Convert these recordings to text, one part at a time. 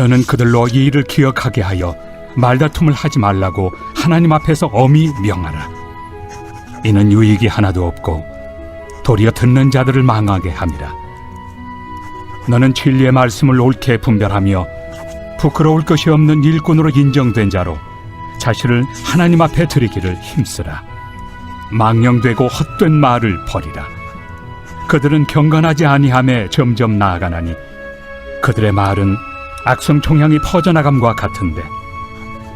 너는 그들로 이 일을 기억하게 하여 말다툼을 하지 말라고 하나님 앞에서 엄히 명하라. 이는 유익이 하나도 없고 도리어 듣는 자들을 망하게 함이라. 너는 진리의 말씀을 옳게 분별하며 부끄러울 것이 없는 일꾼으로 인정된 자로 자신을 하나님 앞에 드리기를 힘쓰라. 망령되고 헛된 말을 버리라. 그들은 경건하지 아니함에 점점 나아가나니 그들의 말은 악성 종양이 퍼져나감과 같은데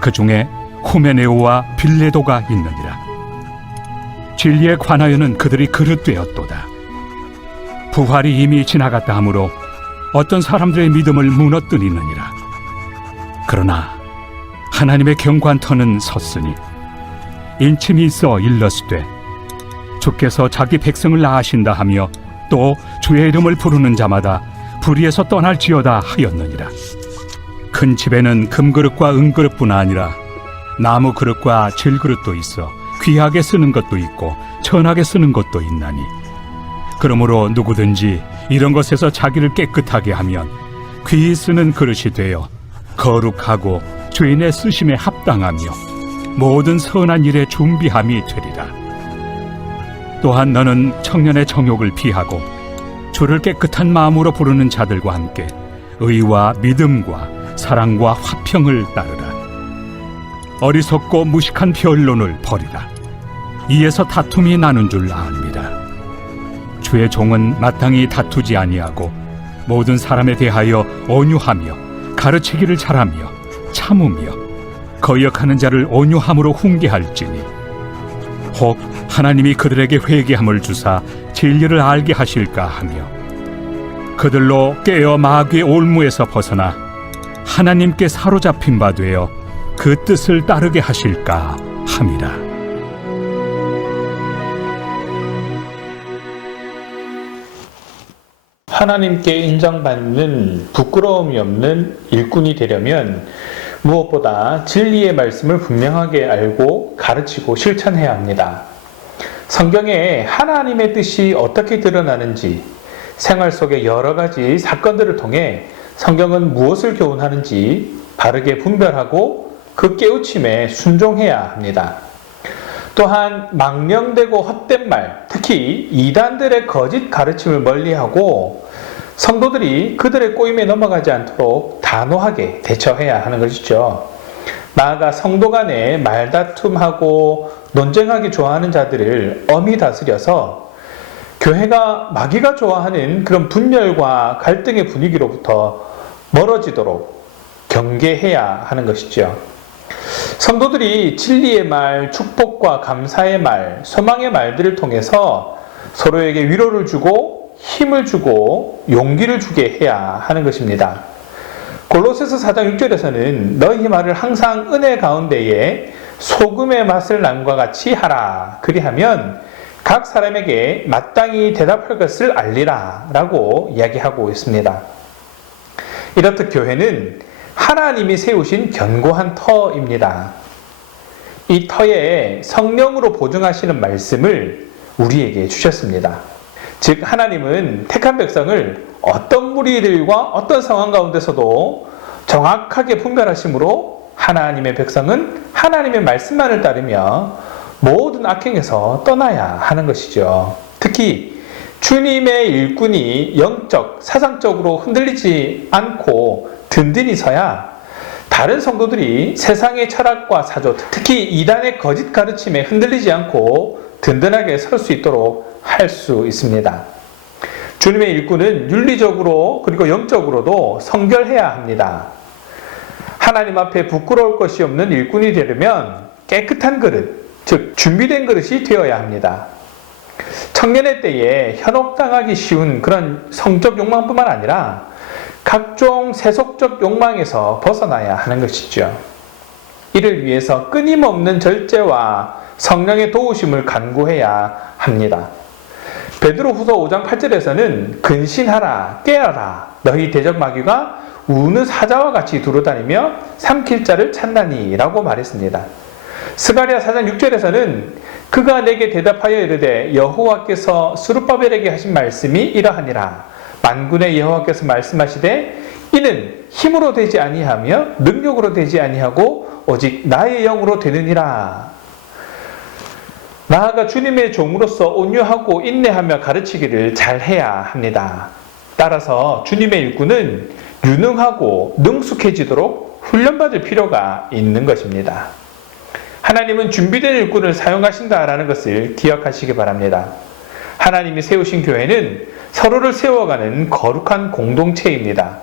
그 중에 후메네오와 빌레도가 있느니라. 진리에 관하여는 그들이 그릇되었도다. 부활이 이미 지나갔다 하므로 어떤 사람들의 믿음을 무너뜨리느니라. 그러나 하나님의 경관터는 섰으니 인침이 있어 일렀으되 주께서 자기 백성을 낳으신다 하며 또 주의 이름을 부르는 자마다 불의에서 떠날지어다 하였느니라. 큰 집에는 금그릇과 은그릇뿐 아니라 나무 그릇과 질그릇도 있어 귀하게 쓰는 것도 있고 천하게 쓰는 것도 있나니 그러므로 누구든지 이런 것에서 자기를 깨끗하게 하면 귀히 쓰는 그릇이 되어 거룩하고 주인의 쓰심에 합당하며 모든 선한 일에 준비함이 되리라. 또한 너는 청년의 정욕을 피하고 주를 깨끗한 마음으로 부르는 자들과 함께 의와 믿음과 사랑과 화평을 따르라. 어리석고 무식한 변론을 버리라. 이에서 다툼이 나는 줄 아느니라. 주의 종은 마땅히 다투지 아니하고 모든 사람에 대하여 온유하며 가르치기를 잘하며 참으며 거역하는 자를 온유함으로 훈계할지니 혹 하나님이 그들에게 회개함을 주사 진리를 알게 하실까 하며 그들로 깨어 마귀의 올무에서 벗어나 하나님께 사로잡힌 바 되어 그 뜻을 따르게 하실까 함이라. 하나님께 인정받는 부끄러움이 없는 일꾼이 되려면 무엇보다 진리의 말씀을 분명하게 알고 가르치고 실천해야 합니다. 성경에 하나님의 뜻이 어떻게 드러나는지, 생활 속의 여러 가지 사건들을 통해 성경은 무엇을 교훈하는지 바르게 분별하고 그 깨우침에 순종해야 합니다. 또한 망령되고 헛된 말, 특히 이단들의 거짓 가르침을 멀리하고 성도들이 그들의 꼬임에 넘어가지 않도록 단호하게 대처해야 하는 것이죠. 나아가 성도 간에 말다툼하고 논쟁하기 좋아하는 자들을 엄히 다스려서 교회가 마귀가 좋아하는 그런 분열과 갈등의 분위기로부터 멀어지도록 경계해야 하는 것이죠. 성도들이 진리의 말, 축복과 감사의 말, 소망의 말들을 통해서 서로에게 위로를 주고 힘을 주고 용기를 주게 해야 하는 것입니다. 골로새서 4장 6절에서는 너희 말을 항상 은혜 가운데에 소금의 맛을 남과 같이 하라. 그리하면 각 사람에게 마땅히 대답할 것을 알리라 라고 이야기하고 있습니다. 이렇듯 교회는 하나님이 세우신 견고한 터입니다. 이 터에 성령으로 보증하시는 말씀을 우리에게 주셨습니다. 즉 하나님은 택한 백성을 어떤 무리들과 어떤 상황 가운데서도 정확하게 분별하심으로 하나님의 백성은 하나님의 말씀만을 따르며 모든 악행에서 떠나야 하는 것이죠. 특히 주님의 일꾼이 영적, 사상적으로 흔들리지 않고 든든히 서야 다른 성도들이 세상의 철학과 사조, 특히 이단의 거짓 가르침에 흔들리지 않고 든든하게 설 수 있도록 할 수 있습니다. 주님의 일꾼은 윤리적으로 그리고 영적으로도 성결해야 합니다. 하나님 앞에 부끄러울 것이 없는 일꾼이 되려면 깨끗한 그릇, 즉 준비된 그릇이 되어야 합니다. 청년의 때에 현혹당하기 쉬운 그런 성적 욕망뿐만 아니라 각종 세속적 욕망에서 벗어나야 하는 것이죠. 이를 위해서 끊임없는 절제와 성령의 도우심을 간구해야 합니다. 베드로후서 5장 8절에서는 근신하라, 깨어라, 너희 대적 마귀가 우는 사자와 같이 두루다니며 삼킬 자를 찾나니 라고 말했습니다. 스가랴 4장 6절에서는 그가 내게 대답하여 이르되 여호와께서 스룹바벨에게 하신 말씀이 이러하니라. 만군의 여호와께서 말씀하시되 이는 힘으로 되지 아니하며 능력으로 되지 아니하고 오직 나의 영으로 되느니라. 나아가 주님의 종으로서 온유하고 인내하며 가르치기를 잘해야 합니다. 따라서 주님의 일꾼은 유능하고 능숙해지도록 훈련받을 필요가 있는 것입니다. 하나님은 준비된 일꾼을 사용하신다라는 것을 기억하시기 바랍니다. 하나님이 세우신 교회는 서로를 세워가는 거룩한 공동체입니다.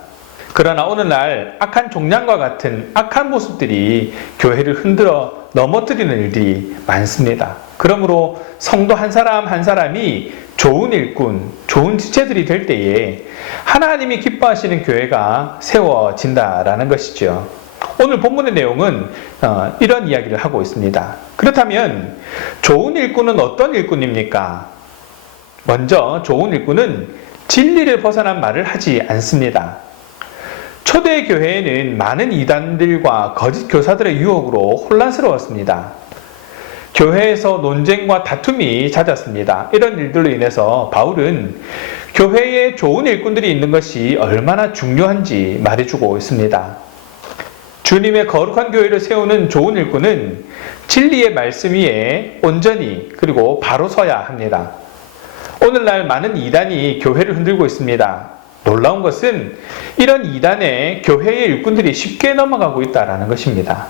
그러나 오늘날 악한 종량과 같은 악한 모습들이 교회를 흔들어 넘어뜨리는 일들이 많습니다. 그러므로 성도 한 사람 한 사람이 좋은 일꾼, 좋은 지체들이 될 때에 하나님이 기뻐하시는 교회가 세워진다라는 것이죠. 오늘 본문의 내용은 이런 이야기를 하고 있습니다. 그렇다면 좋은 일꾼은 어떤 일꾼입니까? 먼저 좋은 일꾼은 진리를 벗어난 말을 하지 않습니다. 초대 교회에는 많은 이단들과 거짓 교사들의 유혹으로 혼란스러웠습니다. 교회에서 논쟁과 다툼이 잦았습니다. 이런 일들로 인해서 바울은 교회에 좋은 일꾼들이 있는 것이 얼마나 중요한지 말해주고 있습니다. 주님의 거룩한 교회를 세우는 좋은 일꾼은 진리의 말씀 위에 온전히 그리고 바로 서야 합니다. 오늘날 많은 이단이 교회를 흔들고 있습니다. 놀라운 것은 이런 이단에 교회의 일꾼들이 쉽게 넘어가고 있다는 것입니다.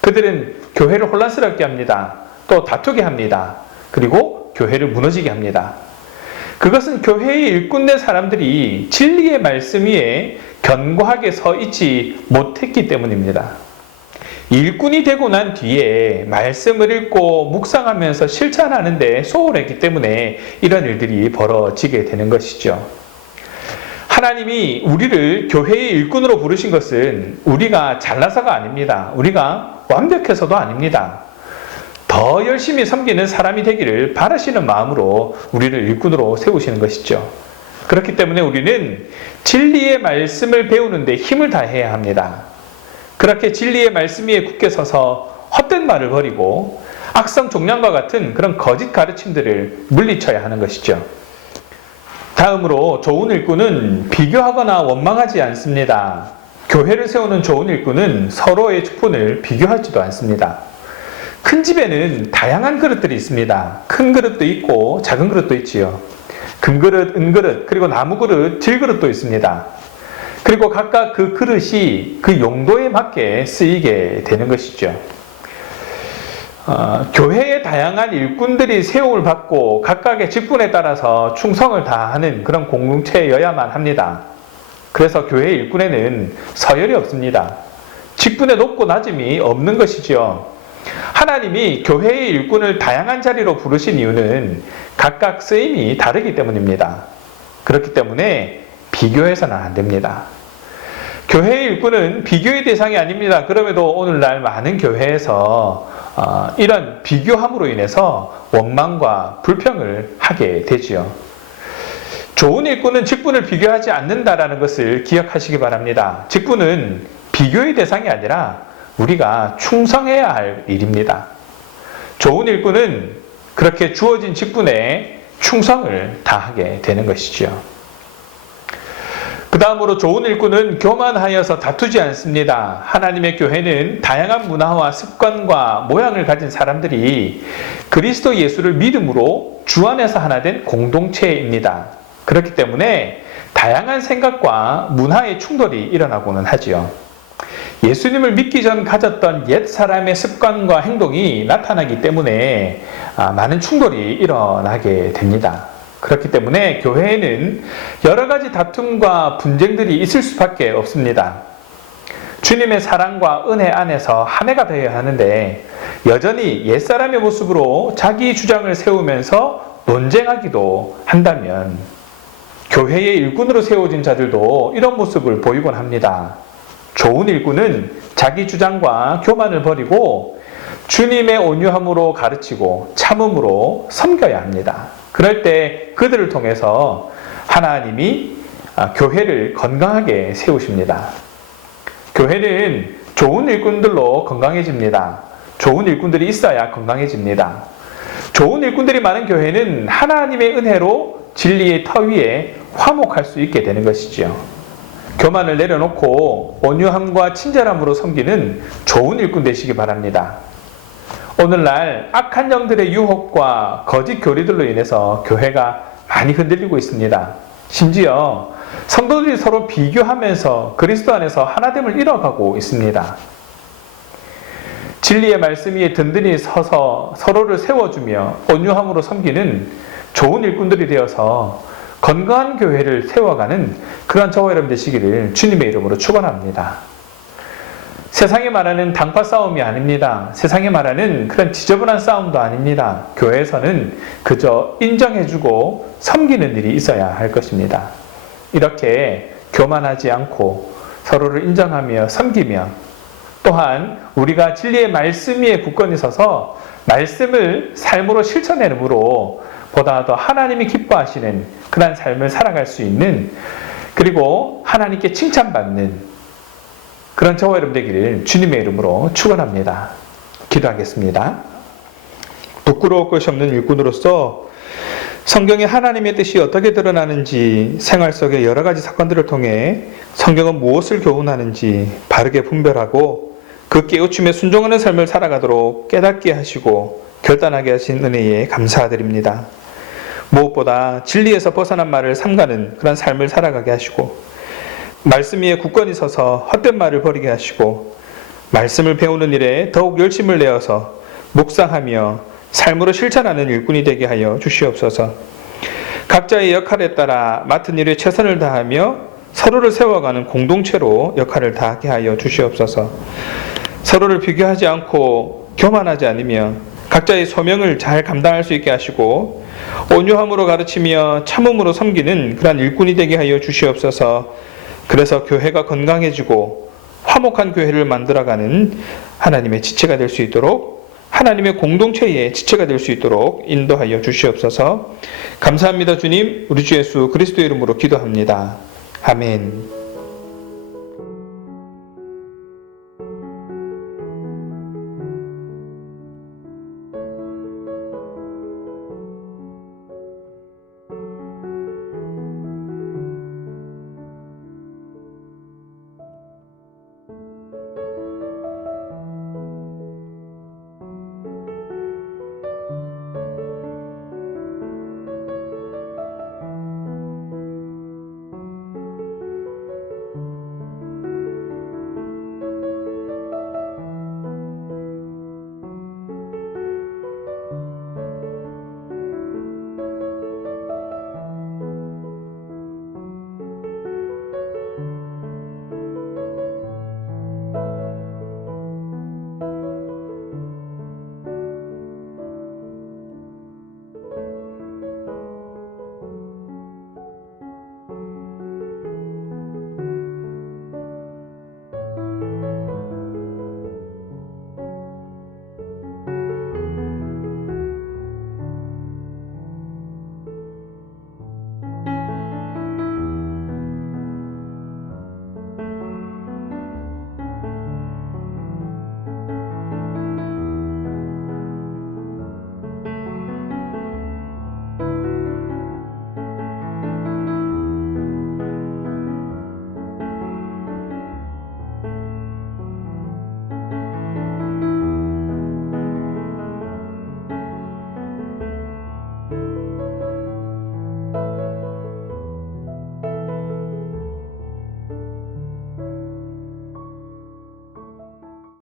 그들은 교회를 혼란스럽게 합니다. 또 다투게 합니다. 그리고 교회를 무너지게 합니다. 그것은 교회의 일꾼된 사람들이 진리의 말씀 위에 견고하게 서 있지 못했기 때문입니다. 일꾼이 되고 난 뒤에 말씀을 읽고 묵상하면서 실천하는데 소홀했기 때문에 이런 일들이 벌어지게 되는 것이죠. 하나님이 우리를 교회의 일꾼으로 부르신 것은 우리가 잘나서가 아닙니다. 우리가 완벽해서도 아닙니다. 더 열심히 섬기는 사람이 되기를 바라시는 마음으로 우리를 일꾼으로 세우시는 것이죠. 그렇기 때문에 우리는 진리의 말씀을 배우는 데 힘을 다해야 합니다. 그렇게 진리의 말씀 위에 굳게 서서 헛된 말을 버리고 악성 종량과 같은 그런 거짓 가르침들을 물리쳐야 하는 것이죠. 다음으로 좋은 일꾼은 비교하거나 원망하지 않습니다. 교회를 세우는 좋은 일꾼은 서로의 직분을 비교하지도 않습니다. 큰 집에는 다양한 그릇들이 있습니다. 큰 그릇도 있고 작은 그릇도 있지요. 금그릇, 은그릇, 그리고 나무그릇, 질그릇도 있습니다. 그리고 각각 그 그릇이 그 용도에 맞게 쓰이게 되는 것이죠. 교회의 다양한 일꾼들이 세움을 받고 각각의 직분에 따라서 충성을 다하는 그런 공동체여야만 합니다. 그래서 교회 일꾼에는 서열이 없습니다. 직분의 높고 낮음이 없는 것이지요. 하나님이 교회의 일꾼을 다양한 자리로 부르신 이유는 각각 쓰임이 다르기 때문입니다. 그렇기 때문에 비교해서는 안 됩니다. 교회의 일꾼은 비교의 대상이 아닙니다. 그럼에도 오늘날 많은 교회에서 이런 비교함으로 인해서 원망과 불평을 하게 되지요. 좋은 일꾼은 직분을 비교하지 않는다라는 것을 기억하시기 바랍니다. 직분은 비교의 대상이 아니라 우리가 충성해야 할 일입니다. 좋은 일꾼은 그렇게 주어진 직분에 충성을 다하게 되는 것이죠. 그 다음으로 좋은 일꾼은 교만하여서 다투지 않습니다. 하나님의 교회는 다양한 문화와 습관과 모양을 가진 사람들이 그리스도 예수를 믿음으로 주 안에서 하나 된 공동체입니다. 그렇기 때문에 다양한 생각과 문화의 충돌이 일어나고는 하지요. 예수님을 믿기 전 가졌던 옛 사람의 습관과 행동이 나타나기 때문에 많은 충돌이 일어나게 됩니다. 그렇기 때문에 교회에는 여러 가지 다툼과 분쟁들이 있을 수밖에 없습니다. 주님의 사랑과 은혜 안에서 한 해가 되어야 하는데 여전히 옛사람의 모습으로 자기 주장을 세우면서 논쟁하기도 한다면 교회의 일꾼으로 세워진 자들도 이런 모습을 보이곤 합니다. 좋은 일꾼은 자기 주장과 교만을 버리고 주님의 온유함으로 가르치고 참음으로 섬겨야 합니다. 그럴 때 그들을 통해서 하나님이 교회를 건강하게 세우십니다. 교회는 좋은 일꾼들로 건강해집니다. 좋은 일꾼들이 있어야 건강해집니다. 좋은 일꾼들이 많은 교회는 하나님의 은혜로 진리의 터 위에 화목할 수 있게 되는 것이죠. 교만을 내려놓고 온유함과 친절함으로 섬기는 좋은 일꾼 되시기 바랍니다. 오늘날 악한 영들의 유혹과 거짓 교리들로 인해서 교회가 많이 흔들리고 있습니다. 심지어 성도들이 서로 비교하면서 그리스도 안에서 하나됨을 잃어가고 있습니다. 진리의 말씀 위에 든든히 서서 서로를 세워주며 온유함으로 섬기는 좋은 일꾼들이 되어서 건강한 교회를 세워가는 그런 저와 여러분 되시기를 주님의 이름으로 축원합니다. 세상에 말하는 당파 싸움이 아닙니다. 세상에 말하는 그런 지저분한 싸움도 아닙니다. 교회에서는 그저 인정해주고 섬기는 일이 있어야 할 것입니다. 이렇게 교만하지 않고 서로를 인정하며 섬기며 또한 우리가 진리의 말씀 위에 굳건히 서서 말씀을 삶으로 실천해내므로 보다 더 하나님이 기뻐하시는 그런 삶을 살아갈 수 있는, 그리고 하나님께 칭찬받는 그런 저와 여러분 되기를 주님의 이름으로 축원합니다. 기도하겠습니다. 부끄러울 것이 없는 일꾼으로서 성경에 하나님의 뜻이 어떻게 드러나는지, 생활 속의 여러 가지 사건들을 통해 성경은 무엇을 교훈하는지 바르게 분별하고 그 깨우침에 순종하는 삶을 살아가도록 깨닫게 하시고 결단하게 하신 은혜에 감사드립니다. 무엇보다 진리에서 벗어난 말을 삼가는 그런 삶을 살아가게 하시고 말씀 위에 굳건히 서서 헛된 말을 버리게 하시고 말씀을 배우는 일에 더욱 열심을 내어서 묵상하며 삶으로 실천하는 일꾼이 되게 하여 주시옵소서. 각자의 역할에 따라 맡은 일에 최선을 다하며 서로를 세워가는 공동체로 역할을 다하게 하여 주시옵소서. 서로를 비교하지 않고 교만하지 않으며 각자의 소명을 잘 감당할 수 있게 하시고 온유함으로 가르치며 참음으로 섬기는 그러한 일꾼이 되게 하여 주시옵소서. 그래서 교회가 건강해지고 화목한 교회를 만들어가는 하나님의 지체가 될 수 있도록, 하나님의 공동체의 지체가 될 수 있도록 인도하여 주시옵소서. 감사합니다. 주님, 우리 주 예수 그리스도의 이름으로 기도합니다. 아멘.